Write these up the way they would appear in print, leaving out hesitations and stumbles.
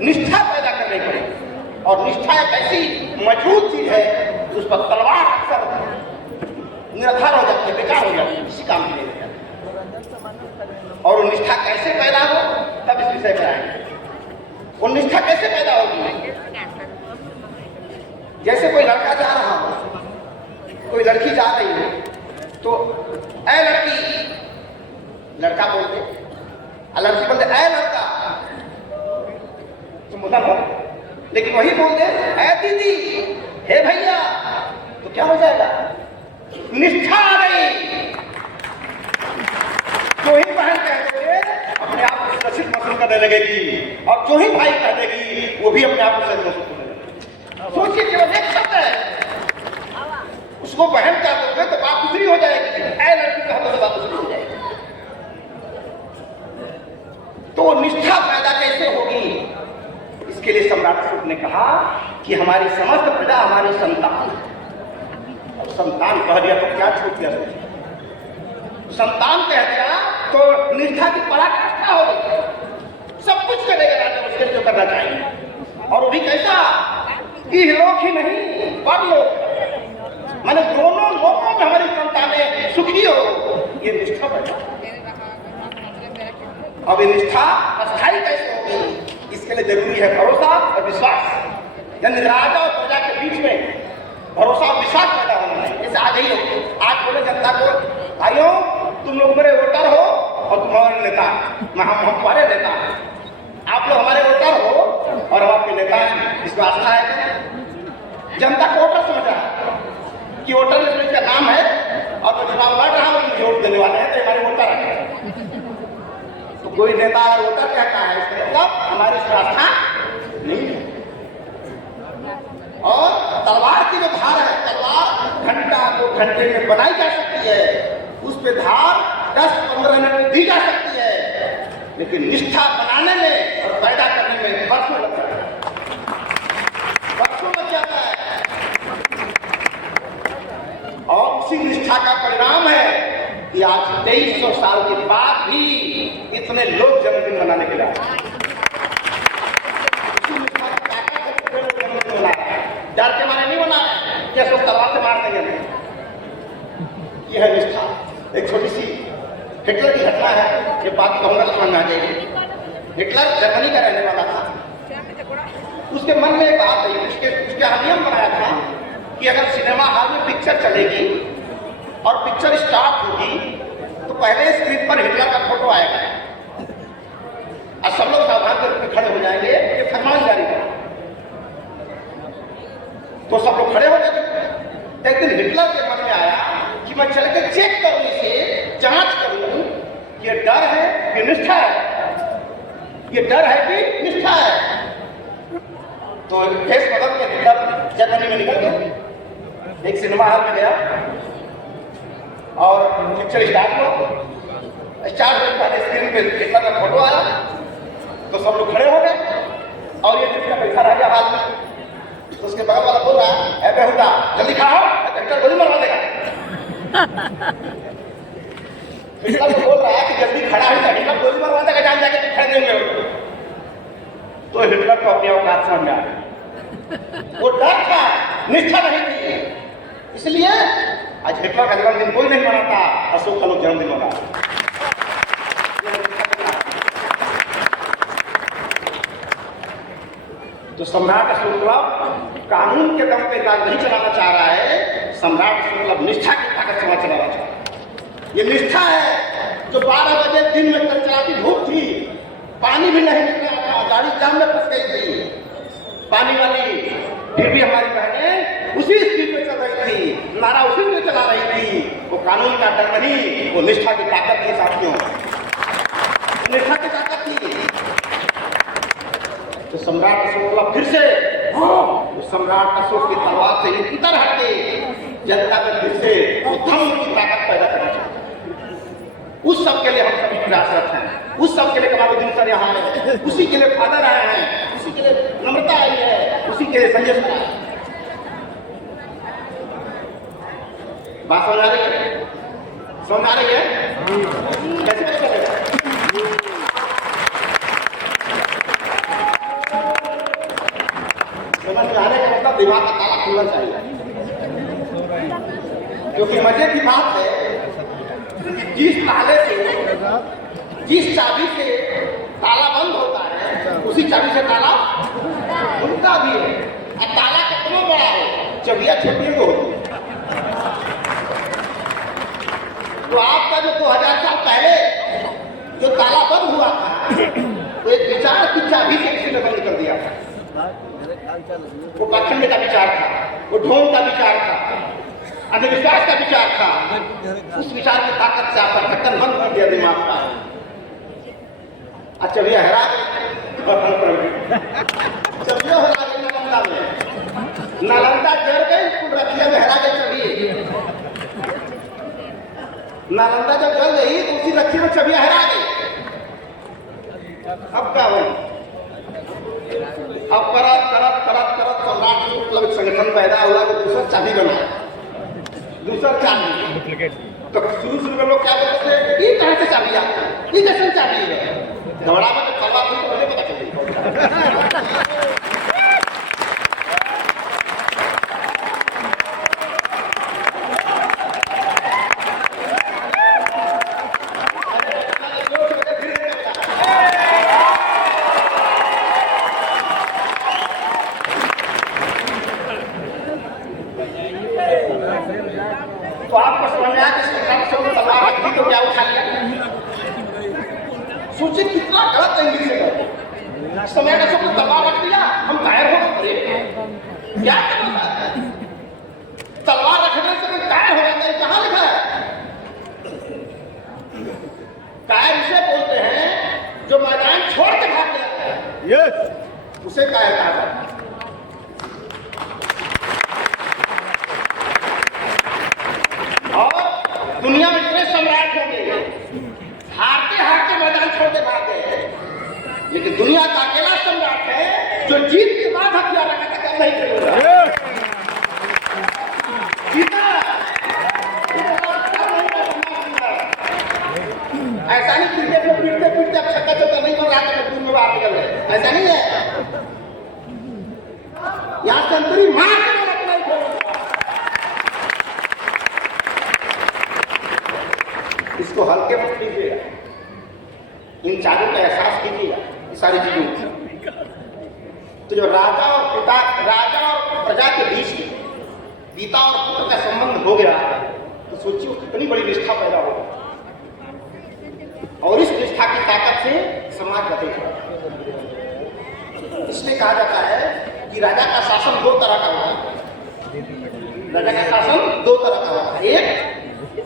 निष्ठा पैदा करनी पड़ेगी। और निष्ठा एक ऐसी मजबूत चीज है उस पर तलवार अक्सर निराधार हो जाती है, बेकार हो जाती है, किसी काम के लिए। और वो निष्ठा कैसे पैदा हो तब इस विषय पर आएंगे। वो निष्ठा कैसे पैदा होगी? जैसे कोई लड़का जा रहा हो, कोई लड़की जा रही हो, तो ऐ लड़की, लड़का बोलते, लड़की बोलते ऐ लड़का, तो बोला हो, लेकिन वही बोलते ऐ दीदी, हे भैया, तो क्या हो जाएगा? निष्ठा आ गई। जो ही बहन कह देंगे अपने आप को रसीद वसूल करने लगेगी, और जो ही भाई कह देगी वो भी अपने आप को रसीद वसूल करने लगेगी। सोचिए केवल एक शब्द है, उसको बहन क्या बोलोगे तो बात दूसरी हो जाएगी, ऐ लड़की कहा तो बात दूसरी हो जाएगी। तो निष्ठा पैदा कैसे होगी? इसके लिए सम्राट अशोक ने कहा कि हमारी समस्त प्रजा हमारी संतान है। अब संतान कह दिया तो क्या छूट गया? संतान कह दिया तो निष्ठा की पराकाष्ठा होगी, सब कुछ करेगा राजा उसके जो करना चाहिए। और वो भी कैसा कि लोक ही नहीं परलोक, माने दोनों लोकों में हमारी संतानें सुखी हो, ये निष्ठा पैदा। अब ये निष्ठा अस्थायी कैसे होगी? इसके लिए जरूरी है भरोसा और विश्वास। यानी राजा और प्रजा के बीच में भरोसा और विश्वास पैदा होना है। जैसे आज ही आज बोले जनता को, भाइयों तुम लोग मेरे वोटर हो और तुम हमारे नेता, हम तुम्हारे नेता हैं, आप लोग हमारे वोटर हो और हम आपके नेता हैं। इसमें आस्था है। जनता को वोटर समझ रहा है कि वोटर लिस्ट में इसका नाम है और मैं चुनाव लड़ रहा हूँ, मुझे वोट देने वाले हैं तो हमारे वोटर है। तो कोई नेता अगर वोटर कहता है इसका मतलब हमारे इस आस्था नहीं है। और तलवार की जो धार है, तलवार घंटा 2 घंटे में बनाई जा सकती है, उस पे धार 10-15 मिनट में दी जा सकती है, लेकिन निष्ठा बनाने में और पैदा करने में वर्षों लग जाता है, वर्षों लग जाता है। और उसी निष्ठा का परिणाम है कि आज 2300 साल के बाद भी इतने लोग जन्मदिन मनाने के लिए डर के मारे नहीं बना रहे कि अशोक तलवार से मार देंगे। यह है निष्ठा। एक छोटी सी हिटलर की घटना है, ये बात कहूंगा तो समझ में आ जाएगी। हिटलर जर्मनी का रहने वाला था। उसके मन में एक बात आई, उसके नियम बनाया था कि अगर सिनेमा हॉल में पिक्चर चलेगी और पिक्चर स्टार्ट होगी तो पहले स्क्रीन पर हिटलर का फोटो आएगा और सब लोग सावधान करके खड़े हो जाएंगे, ये फरमान जारी करा। तो सब लोग खड़े हो गए। एक दिन हिटलर के मन में आया कि मैं चल के चेक करूं, इसे जांच करूं कि ये डर है कि निष्ठा है, ये डर है कि निष्ठा है। तो फेस बदल के हिटलर जर्मनी में निकल गया, एक सिनेमा हॉल में गया और पिक्चर स्टार्ट हुआ। स्टार्ट होने पहले स्क्रीन पे हिटलर का फोटो आया तो सब लोग खड़े हो गए और ये जिसका बैठा रह गया हाल में। तो उसके बगल वाला बोल रहा है, ऐ बेहुदा जल्दी खाओ, हिटलर गोली मरवा देगा। हिटलर को बोल रहा है कि जल्दी खड़ा है, हिटलर गोली मरवा देगा, जान जाके खड़े देंगे। तो हिटलर को अपनी औकात समझ में आ गई। वो डर था, निष्ठा नहीं थी। इसलिए आज हिटलर का जन्मदिन कोई नहीं मनाता, अशोक का लोग जन्मदिन मनाता। तो सम्राट अशोक कानून के दम पे राज नहीं चलाना चाह रहा है, सम्राट अशोक निष्ठा की ताकत से चलाना चाह रहा है। ये निष्ठा है जो 12 बजे दिन में चलचलाती धूप थी, पानी भी नहीं निकल रहा था, गाड़ी जाम में फंस गई थी पानी वाली, फिर भी हमारी बहनें उसी स्पीड में चल रही थी, नारा उसी में चला रही थी। वो कानून का डर नहीं, वो निष्ठा की ताकत थी साथियों, निष्ठा की ताकत थी। तो सम्राट अशोक फिर से सम्राट अशोक की तलवार से उतर हटे जनता में फिर से धम्म की ताकत पैदा करना चाहते। उस सब के लिए हम सभी प्रयासरत हैं, उस सब के लिए कमालुद्दीन सर यहाँ आए, उसी के लिए फादर आए हैं, उसी के लिए नम्रता आई है, उसी के लिए संजय सर आए। बात समझ आ रही है? समझ आ रही है? कैसे चलेगा? पर दिमाग का ताला खुलना चाहिए। क्योंकि मजे की बात है कि जिस ताले से, जिस चाबी से ताला बंद होता है, उसी चाबी से ताला खुलता भी है। और ताला कितना बड़ा हो, चाबियां छोटी तो होती है। तो आपका जो 2000 साल पहले जो ताला बंद हुआ था, वो एक विचार की चाबी से किसी ने बंद कर दिया था। वो पाखंड का विचार था, वो ढोंग का विचार था, अंधविश्वास का विचार था। उस विचार की ताकत से आपका ढक्कन बंद कर दिया दिमाग का। अच्छा भैया हरा चबिया हरा गई नालंदा में, नालंदा जड़ गई, रखिया में हरा गई चबी। नालंदा जब जल गई तो उसी रखी में चबिया हरा गई। अब क्या हुई? अब करत करत करत करत सम्राट के मतलब संगठन पैदा हुआ, वो दूसरा चाबी बनाया, दूसरा चाबी। तो शुरू में लोग क्या बोलते थे, ये कहाँ से चाबी आता है, ये कैसे चाबी है? घबरा में तो तलवार थी तो मुझे पता चली। तो आपको समझ में आया कि तलवार रखी तो क्या उठा लिया? सोचिए कितना गलत तरीके से कर समय का सब तलवार रख दिया, हम कायर हो गए। क्या करना है? तलवार रखने से कोई कायर हो जाता है? कहाँ लिखा है? कायर उसे बोलते हैं जो मैदान छोड़ के भाग जाता है, उसे कायर कहा जाता है। और दुनिया में इतने सम्राट होंगे, हारते हारते मैदान छोड़ के भाग गए, लेकिन दुनिया का अकेला सम्राट है जो जीत के बाद हथियार रखा था, कब नहीं खेलूंगा। ऐसा नहीं क्रिकेट में पीटते पीटते अब छक्का चौका नहीं बन रहा था, दूर में बाहर निकल गए, ऐसा नहीं है। यहाँ सेंचुरी मार के नहीं खेलूंगा। इसको हल्के मत लीजिएगा, इन चारों का एहसास कीजिएगा, सारी चीजों। तो जो राजा और प्रजा के बीच में पिता और पुत्र का संबंध हो गया, तो सोचिए कितनी बड़ी निष्ठा पैदा होगी, और इस निष्ठा की ताकत से समाज बचेगा। इसलिए कहा जाता है कि राजा का शासन दो तरह का होता है। राजा का शासन दो तरह का होता है। एक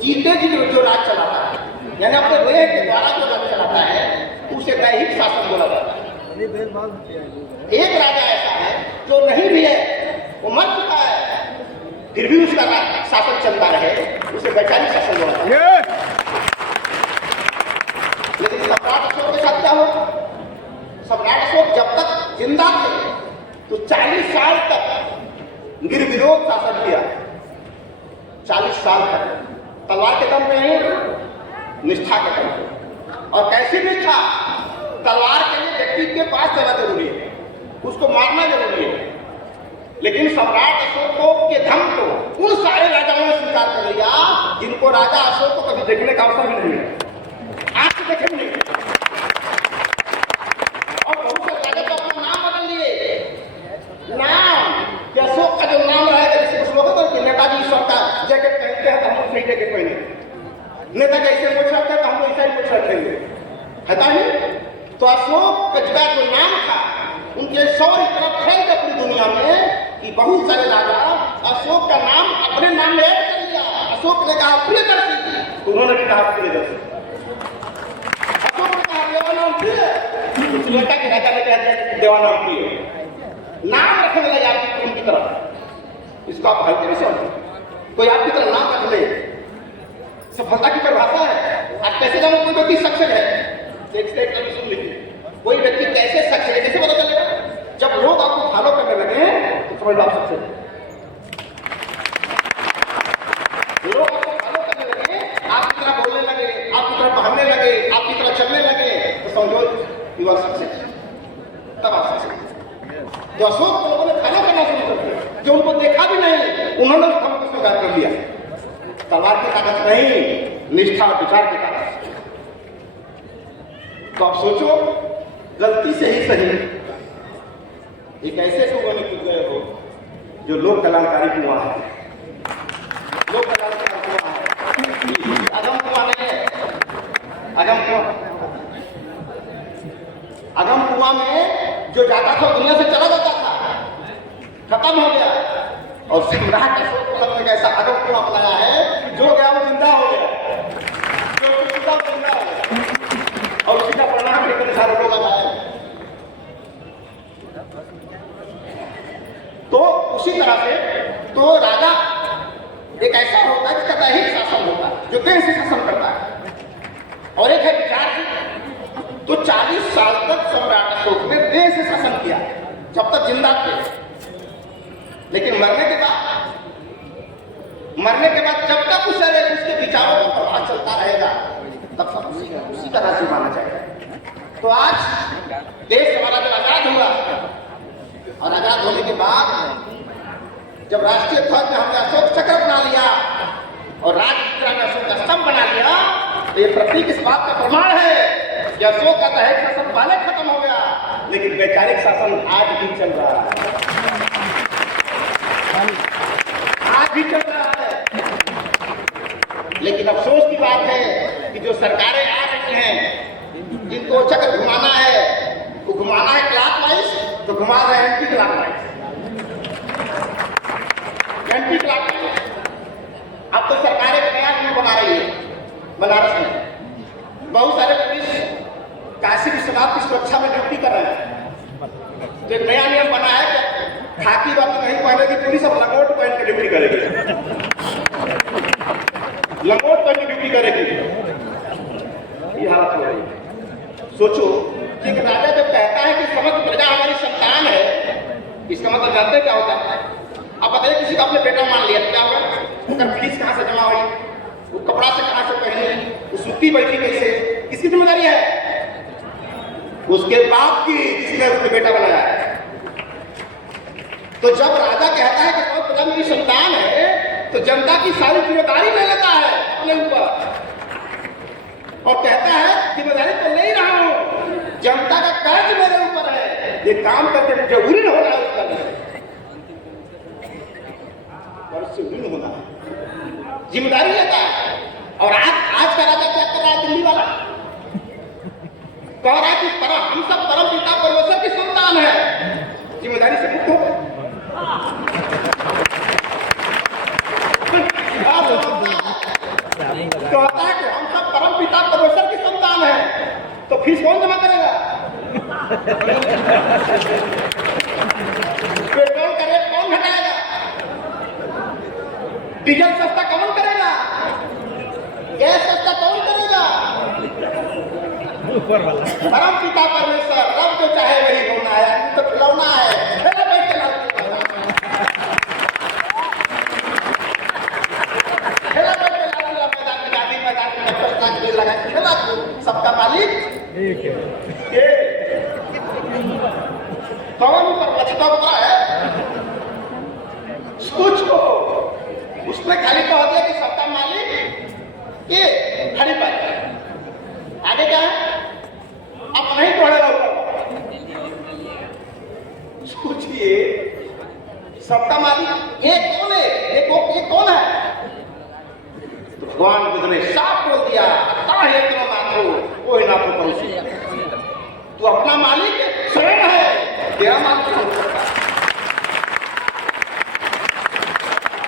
जीते जी जो राज चलाता है, यानी अपने देह के द्वारा जो राज चलाता है, उसे दैहिक शासन बोला जाता है। एक राजा ऐसा है जो नहीं भी है, वो मर चुका है, फिर भी उसका शासन चलता रहे, उसे वैचारिक शासन बोला जाता है। लेकिन सम्राट अशोक के साथ क्या हो? सम्राट अशोक जब तक जिंदा थे तो 40 साल तक निर्विरोध शासन किया। 40 साल तक तलवार के दम पे नहीं, निष्ठा के दम पे। और कैसी निष्ठा? तलवार के लिए व्यक्ति के पास चला जरूरी है, उसको मारना जरूरी है, लेकिन सम्राट अशोक के धम को उन सारे राजाओं ने स्वीकार कर लिया जिनको राजा अशोक को कभी देखने का अवसर नहीं मिला, आंख से देखे नहीं। और बहुत से राजा तो अपना नाम बदल लिए, नाम कि अशोक का जो नाम रहेगा, जैसे कुछ लोग होते हैं नेताजी सरकार जैकेट पहनते हैं तो हम सही जैकेट पहने, नेता जैसे मुझ रखते हैं तो हम ऐसा ही कुछ रखेंगे, है नहीं। तो अशोक का जो नाम था, उनके शौर्य इतना फैल गया पूरी दुनिया में कि बहुत सारे राजा अशोक का नाम अपने नाम में ऐड कर लिया। अशोक ने कहा प्रियदर्शी, तो उन्होंने भी कहा प्रियदर्शी। अशोक ने कहा देवानाम प्रिय, श्रीलंका के राजा ने कहा देवानाम प्रिय। नाम रखने लगे आपकी उनकी तरफ, इसको आप हल्के में समझो। कोई आपकी तरह नाम रख ले, सफलता की परिभाषा है। आप कैसे जानो कोई व्यक्ति सक्सेस है? एक से एक कभी सुन लीजिए, कोई व्यक्ति कैसे सक्सेस है, कैसे पता चलेगा? जब लोग आपको फॉलो करने लगे तो समझ लो आप सक्सेस है। लोग आपको फॉलो करने लगे, आपकी तरह बोलने लगे, आपकी तरह पहनने लगे, आपकी तरह चलने लगे, तो समझो यू आर सक्सेस, तब आप सक्सेस। तो अशोक को लोगों ने फॉलो करना शुरू कर दिया। उन्होंने उस धर्म को स्वीकार कर लिया। तलवार की ताकत नहीं, निष्ठा और विचार की ताकत। तो आप सोचो, गलती से ही सही एक ऐसे कुआं में कूद गए हो जो लोक कल्याणकारी कुआं है। लोक कल्याणकारी कुआं है, अगम कुआं नहीं है। अगम कुआं में जो जाता था दुनिया से चला जाता था, खत्म हो गया। और सम्राट अशोक ने ऐसा अगम कुआं बनाया है कि जो गया वो जिंदा हो गया, जो जिंदा हो गया। और उसी का परिणाम कितने सारे लोग आए। तो उसी तरह से तो राजा एक ऐसा होता है जिसका दैहिक शासन होता है, जो देश से शासन करता है, और एक है विचार से। तो 40 साल तक सम्राट अशोक ने देश से शासन किया जब तक जिंदा थे। लेकिन मरने के बाद जब तक उसके विचारों का प्रभाव चलता रहेगा तब सब उसी तरह से माना जाएगा। तो आज देश हमारा जब आजाद हुआ, और आजाद होने के बाद जब राष्ट्रीय ध्वज में हमने अशोक चक्र बना लिया और राजमुद्रा में अशोक का स्तंभ बना लिया, तो ये प्रतीक इस बात का प्रमाण है कि अशोक का दैहिक शासन पहले खत्म हो गया, लेकिन वैचारिक शासन आज भी चल रहा है। आज भी चल रहा है। लेकिन अफसोस की बात है कि जो सरकारें आ रही हैं, जिनको चक्र घुमाना है, वो घुमाना है क्लॉकवाइज, तो घुमा रहे हैं एंटी क्लॉकवाइज। अब तो सरकारें नया नियम बना रही है। बनारस में बहुत सारे पुलिस काशी विश्वनाथ की सुरक्षा में ड्यूटी कर रहे हैं। तो एक नया नियम बना है कि खाकी वक्त नहीं पहनेगी पुलिस, अब लंगोट पहन के ड्यूटी करेगी। लंगोट पहन के ड्यूटी करेगी। ये हालत हो रही है। सोचो कि एक राजा जब कहता है कि समस्त प्रजा हमारी संतान है, इसका मतलब जानते क्या होता है? अब बताइए, किसी का आपने बेटा मान लिया, क्या होगा? उसका फीस कहाँ से जमा हुई, वो कपड़ा से कहाँ से पहनी, वो सूती बैठी कैसे, किसकी जिम्मेदारी है? उसके बाप की, जिसने उसने बेटा बनाया है। तो जब राजा कहता है कि समस्त प्रजा मेरी संतान है, तो जनता की सारी जिम्मेदारी ले लेता है अपने ऊपर और कहता है जिम्मेदारी तो ले ही रहा हूं, जनता का कर्ज मेरे ऊपर है, ये काम करके मुझे उऋण हो रहा है, उसका कर्ज से उऋण होना है, जिम्मेदारी लेता है। और आज का राजा क्या कर रहा है? दिल्ली वाला कह रहा है कि हम सब परम पिता परमेश्वर की संतान है, जिम्मेदारी से मुक्त हो। कहता है कि हम सब परम पिता परमेश्वर की संतान है, तो फीस कौन जमा करेगा? पेट्रोल का रेट कौन घटाएगा? डीजल सस्ता कौन करेगा? गैस सस्ता कौन करेगा? परम पिता परमेश्वर, रब जो चाहे वही होना है, तो खिलौना है। सबका मालिक एक है। कौन ऊपर बचता हुआ है? सोचो, उसने खाली कह दिया कि सबका मालिक ये खड़ी पर। आगे क्या है? अब नहीं पढ़ेगा ऊपर। सोचिए, सबका मालिक एक कौन है? एक कौन है? भगवान बुद्ध ने साफ बोल दिया, कोई ना तो पहुंचे। तू अपना मालिक स्वयं है, तेरा मालिक कौन हो सकता है?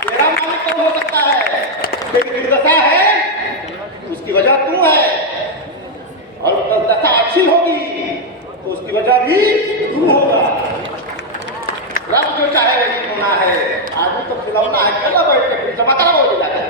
तेरा मालिक कौन हो सकता है? तेरी दुर्दशा है, उसकी वजह तू है, और दशा अच्छी होगी तो उसकी वजह भी तू होगा। रब जो चाहे वही होना है। आदमी तो खिलौना है, चलो बैठ के जमा करा हो जाता है।